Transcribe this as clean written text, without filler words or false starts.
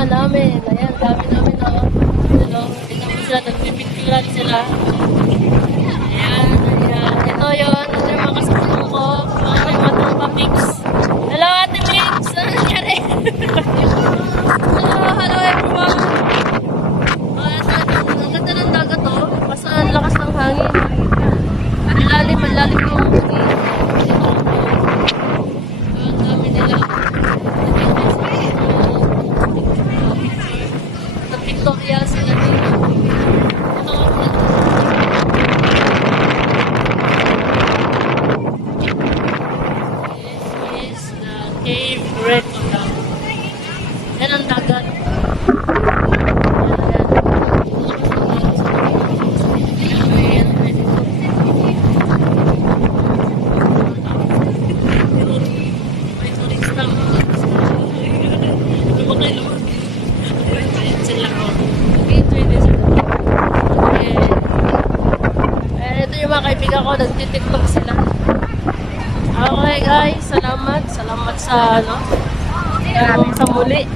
kasama namin. Ayan, dami namin na. Hello, tingnan mo sila, nagpipicturean sila. Ayan, ayan. Ito yun, ito yung mga kasama ko. Mga matang pa-mix. Hello, Ate Mix! Ano nangyari? Hello everyone! Ang ganda ng dagat to. Basta ang lakas ng hangin. Malalim yung hangin. Ang dami nila. Nag-pictorial sila dito. This is the cave red of the. Yan ang dagat. Kaibigan ko, nagtitiktok sila. Okay guys, salamat sa ano, sa muli.